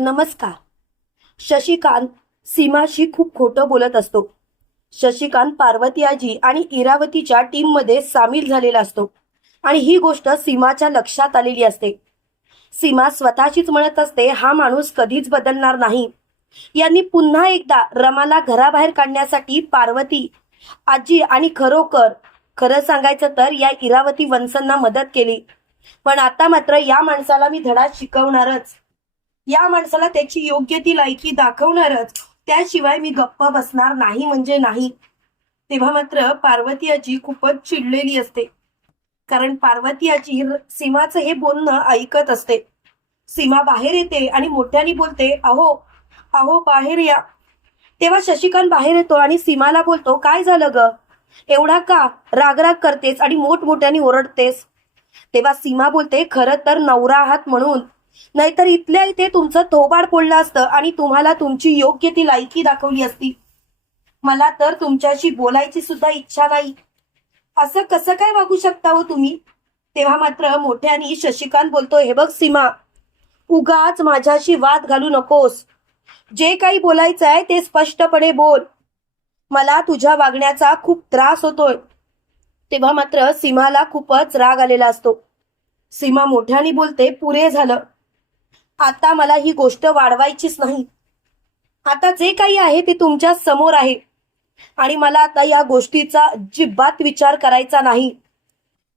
नमस्कार. शशिकांत सीमाशी खूप खोटं बोलत असतो. शशिकांत पार्वती आजी आणि इरावतीच्या टीममध्ये सामील झालेला असतो. आणि ही गोष्ट सीमाच्या लक्षात आलेली असते. सीमा स्वतःशीच म्हणत असते हा माणूस कधीच बदलणार नाही. यांनी पुन्हा एकदा रमाला घराबाहेर काढण्यासाठी पार्वती आजी आणि खरोखर खरं सांगायचं तर या इरावती वंशांना मदत केली. पण आता मात्र या माणसाला मी धडा शिकवणारच. या माणसाला त्याची योग्य ती लायकी दाखवणारच. त्याशिवाय मी गप्प बसणार नाही म्हणजे नाही. तेव्हा मात्र पार्वती आजी खूपच चिडलेली असते. कारण पार्वती आजी सीमाचं हे बोलणं ऐकत असते. सीमा बाहेर येते आणि मोठ्याने बोलते अहो अहो बाहेर या. तेव्हा शशिकांत बाहेर येतो आणि सीमाला बोलतो काय झालं ग? एवढा का रागराग करतेस आणि मोठमोठ्याने ओरडतेस? तेव्हा सीमा बोलते खरं तर नवरा आहात म्हणून. नाहीतर इथल्या इथे तुमचं थोबाड पडलं असतं आणि तुम्हाला तुमची योग्य ती लायकी दाखवली असती. मला तर तुमच्याशी बोलायची सुद्धा इच्छा नाही. असं कसं काय वागू शकता हो तुम्ही? तेव्हा मात्र मोठ्याने शशिकांत बोलतो हे बघ सीमा उगाच माझ्याशी वाद घालू नकोस. जे काही बोलायचं आहे ते स्पष्टपणे बोल. मला तुझ्या वागण्याचा खूप त्रास होतोय. तेव्हा मात्र सीमाला खूपच राग आलेला असतो. सीमा मोठ्याने बोलते पुरे झालं. आता मला ही गोष्ट वाढवायचीच नाही. आता जे काही आहे ते तुमच्यासमोर आहे. आणि मला आता या गोष्टीचा अजिबात विचार करायचा नाही.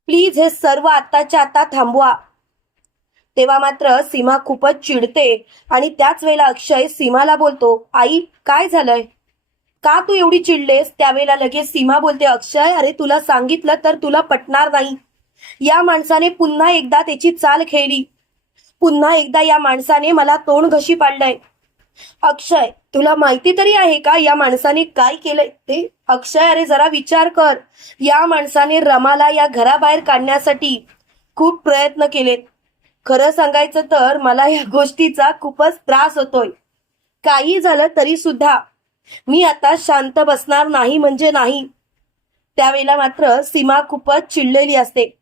प्लीज हे सर्व आताच्या आता थांबवा. तेव्हा मात्र सीमा खूपच चिडते आणि त्याच वेळेला अक्षय सीमाला बोलतो आई काय झालंय? का तू एवढी चिडलेस? त्यावेळेला लगेच सीमा बोलते अक्षय अरे तुला सांगितलं तर तुला पटणार नाही. या माणसाने पुन्हा एकदा त्याची चाल खेळली. पुन्हा एकदा या माणसाने मला तोंड घशी पाडलंय. अक्षय तुला माहिती तरी आहे का या माणसाने काय केलंय? ते अक्षय अरे जरा विचार कर. या माणसाने रमाला या घराबाहेर काढण्यासाठी खूप प्रयत्न केलेत. खरं सांगायचं तर मला या गोष्टीचा खूपच त्रास होतोय. काही झालं तरी सुद्धा. मी आता शांत बसणार नाही म्हणजे नाही. त्यावेळेला मात्र सीमा खूपच चिडलेली असते.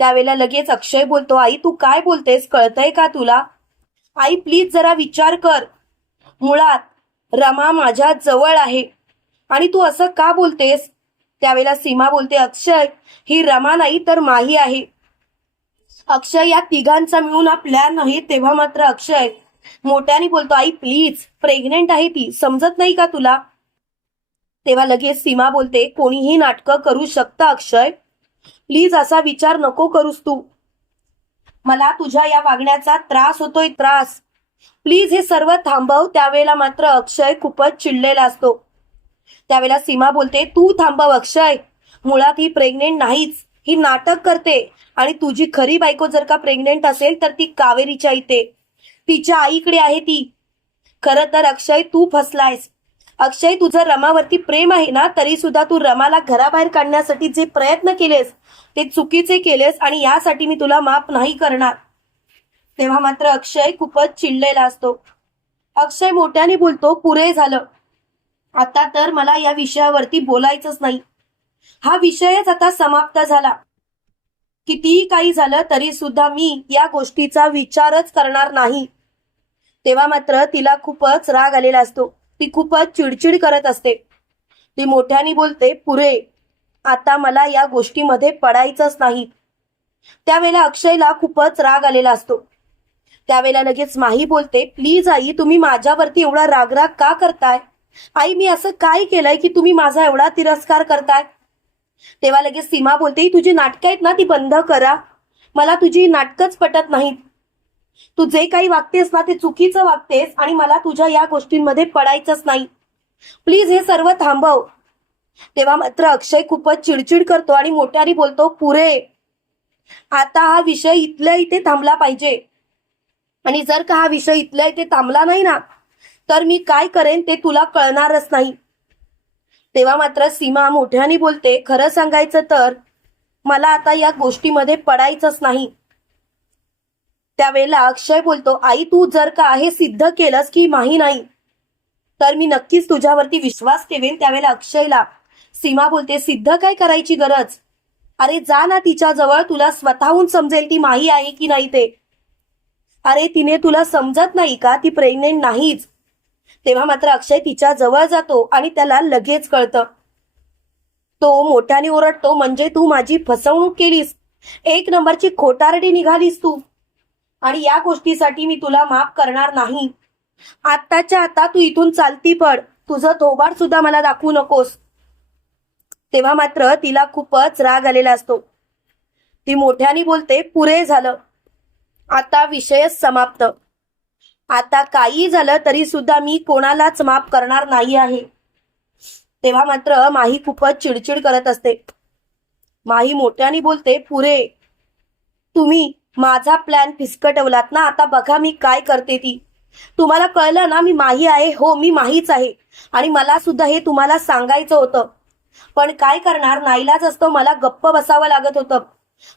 त्यावेळेला लगेच अक्षय बोलतो आई तू काय बोलतेस? कळतंय का तुला? आई प्लीज जरा विचार कर. मुळात रमा माझ्या जवळ आहे. आणि तू असं का बोलतेस? त्यावेळेला सीमा बोलते अक्षय ही रमा नाही तर माही आहे. अक्षय या तिघांचा मिळून हा प्लॅन आहे तेव्हा मात्र अक्षय मोठ्याने बोलतो आई प्लीज प्रेग्नेंट आहे ती. समजत नाही का तुला? तेव्हा लगेच सीमा बोलते कोणीही नाटकं करू शकतं अक्षय. प्लीज असा विचार नको करूस तू. मला तुझ्या या वागण्याचा त्रास होतोय त्रास. प्लीज हे सर्व थांबव त्यावेळेला मात्र अक्षय खूपच चिडलेला असतो. त्यावेळेला सीमा बोलते तू थांबव अक्षय. मुळात ही प्रेग्नेंट नाहीच ही नाटक करते. आणि तुझी खरी बायको जर का प्रेग्नेंट असेल तर ती कावेरीच्या इथे. तिच्या आईकडे आहे ती. खर तर अक्षय तू फसलायस. अक्षय तुझं रमावरती प्रेम आहे ना तरी सुद्धा तू रमाला घराबाहेर काढण्यासाठी जे प्रयत्न केलेस ते चुकीचे केलेस आणि यासाठी मी तुला माफ नाही करणार. तेव्हा मात्र अक्षय खूपच चिडलेला असतो. अक्षय मोठ्याने बोलतो पुरे झालं. आता तर मला या विषयावरती बोलायचंच नाही. हा विषयच आता समाप्त झाला. कितीही काही झालं तरी सुद्धा मी या गोष्टीचा विचारच करणार नाही. तेव्हा मात्र तिला खूपच राग आलेला असतो. ती खूपच चिडचिड करत असते. ती मोठ्याने बोलते पुरे आता मला या गोष्टीमध्ये पडायचंच नाही. त्यावेळेला अक्षयला खूपच राग आलेला असतो. त्यावेळेला लगेच माही बोलते प्लीज आई तुम्ही माझ्यावरती एवढा रागराग का करताय? आई मी असं काय केलंय की तुम्ही माझा एवढा तिरस्कार करताय? तेव्हा लगेच सीमा बोलते "ही तुझी नाटकं आहेत ना ती बंद करा. मला तुझी नाटकच पटत नाहीत. तू जे काही वागतेस ना ते चुकीचं वागतेस आणि मला तुझ्या या गोष्टींमध्ये पडायचंच नाही. प्लीज हे सर्व थांबव. तेव्हा मात्र अक्षय खूपच चिडचिड करतो आणि मोठ्याने बोलतो पुरे आता हा विषय इथल्या इथे थांबला पाहिजे. आणि जर का हा विषय इथल्या इथे थांबला नाही ना तर मी काय करेन ते तुला कळणारच नाही. तेव्हा मात्र सीमा मोठ्याने बोलते खरं सांगायचं तर मला आता या गोष्टीमध्ये पडायचंच नाही. त्यावेळेला अक्षय बोलतो आई तू जर का हे सिद्ध केलंस की माही नाही? तर मी नक्कीच तुझ्यावरती विश्वास ठेवेन. त्यावेळेला अक्षयला सीमा बोलते सिद्ध काय करायची गरज? अरे जा ना तिच्या जवळ तुला स्वतःहून समजेल ती माही आहे की नाही ते. अरे तिने तुला समजत नाही का? ती प्रेग्नेंट नाहीच. तेव्हा मात्र अक्षय तिच्या जवळ जातो आणि त्याला लगेच कळतं. तो मोठ्याने ओरडतो म्हणजे तू माझी फसवणूक केलीस? एक नंबरची खोटारडी निघालीस तू. आणि या गोष्टीसाठी मी तुला माफ करणार नाही. आत्ताच्या आता तू इथून चालती पड. तुझं थोबाड सुद्धा मला दाखवू नकोस. तेव्हा मात्र तिला खूपच राग आलेला असतो. ती मोठ्याने बोलते पुरे झालं. आता विषयच समाप्त. आता काही झालं तरी सुद्धा मी कोणालाच माफ करणार नाही आहे. तेव्हा मात्र माही खूपच चिडचिड करत असते. माही मोठ्याने बोलते पुरे. तुम्ही माझा प्लॅन फिसकटवलात ना आता बघा मी काय करते ती. तुम्हाला कळलं ना मी माही आहे हो मी माहीच आहे. आणि मला सुद्धा हे तुम्हाला सांगायचं होतं. पण काय करणार नाईलाज असतो मला गप्प बसावं लागत होतं.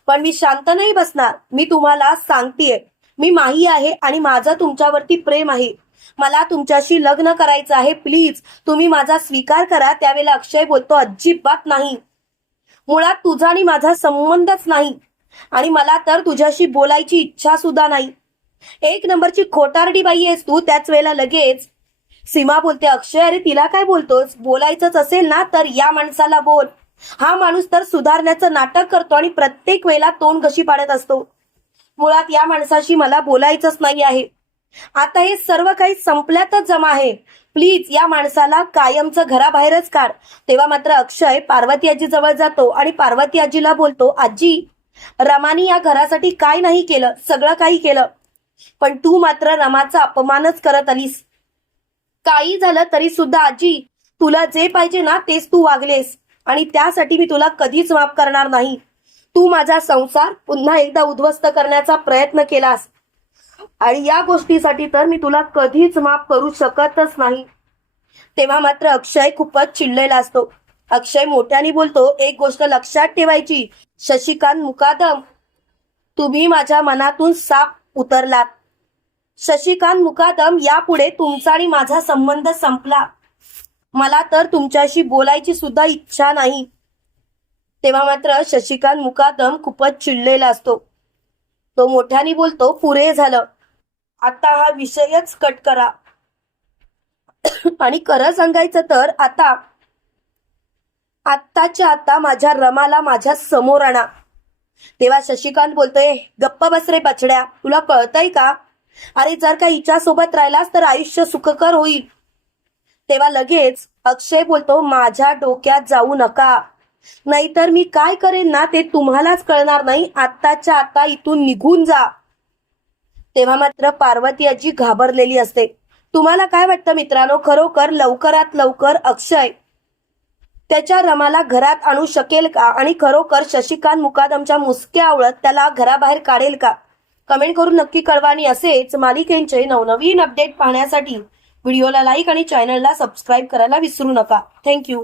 पण मी शांत नाही बसणार मी तुम्हाला सांगतेय. मी माही आहे आणि माझं तुमच्यावरती प्रेम आहे. मला तुमच्याशी लग्न करायचं आहे प्लीज तुम्ही माझा स्वीकार करा त्यावेळेला अक्षय बोलतो अजिबात नाही. मुळात तुझा आणि माझा संबंधच नाही. आणि मला तर तुझ्याशी बोलायची इच्छा सुद्धा नाही. एक नंबरची खोटारडी बाई आहेस तू त्याच वेळेला लगेच. सीमा बोलते अक्षय अरे तिला काय बोलतोस? बोलायचंच असेल ना तर या माणसाला बोल. हा माणूस तर सुधारण्याचं नाटक करतो आणि प्रत्येक वेळेला तोंड कशी पाडत असतो. मुळात या माणसाशी मला बोलायचंच नाही आहे. आता हे सर्व काही संपल्यातच जमा आहे. प्लीज या माणसाला कायमचं घराबाहेरच काढ. तेव्हा मात्र अक्षय पार्वती आजी जवळ जातो आणि पार्वती आजीला बोलतो आजी रमानी या घरासाठी काय नाही केलं सगळं काही केलं. पण तू मात्र रमाचा अपमानच करत आलीस. काही झालं तरी सुद्धा आजी तुला जे पाहिजे ना तेच तू वागलेस. आणि त्यासाठी मी तुला कधीच माफ करणार नाही. तू माझा संसार पुन्हा एकदा उद्ध्वस्त करण्याचा प्रयत्न केलास. आणि या गोष्टीसाठी तर मी तुला कधीच माफ करू शकतच नाही. तेव्हा मात्र अक्षय खूपच चिडलेला असतो. अक्षय मोठ्याने बोलतो एक गोष्ट लक्षात ठेवायची. शशिकांत मुकादम तुम्ही माझ्या मनातून साप उतरलात. शशिकांत मुकादम यापुढे तुमचा आणि माझा संबंध संपला. मला तर तुमच्याशी बोलायची सुद्धा इच्छा नाही. तेव्हा मात्र शशिकांत मुकादम खूपच चिडलेला असतो. तो मोठ्याने बोलतो पुरे झालं. आता हा विषयच कट करा. आणि खरं सांगायचं तर आता आत्ताच्या आता माझ्या रमाला माझ्यासमोर आणा. तेव्हा शशिकांत बोलतोय गप्प बस रे तुला कळतंय का? अरे जर का हिच्या सोबत राहिलास तर आयुष्य सुखकर होईल. तेव्हा लगेच अक्षय बोलतो माझ्या डोक्यात जाऊ नका. नाहीतर मी काय करेन ना ते तुम्हालाच कळणार नाही. आत्ताच्या आता इथून निघून जा. तेव्हा मात्र पार्वती आजी घाबरलेली असते. तुम्हाला काय वाटतं मित्रांनो? खरोखर लवकरात लवकर अक्षय त्याच्या रमाला घरात आणू शकेल का? आणि खरोखर शशिकांत मुकादमच्या मुसक्या आवळत त्याला घराबाहेर काढेल का? कमेंट करून नक्की कळवा आणि असेच मालिकेंचे नवनवीन अपडेट पाहण्यासाठी व्हिडिओला लाईक आणि चॅनलला सबस्क्राईब करायला विसरू नका. थँक्यू.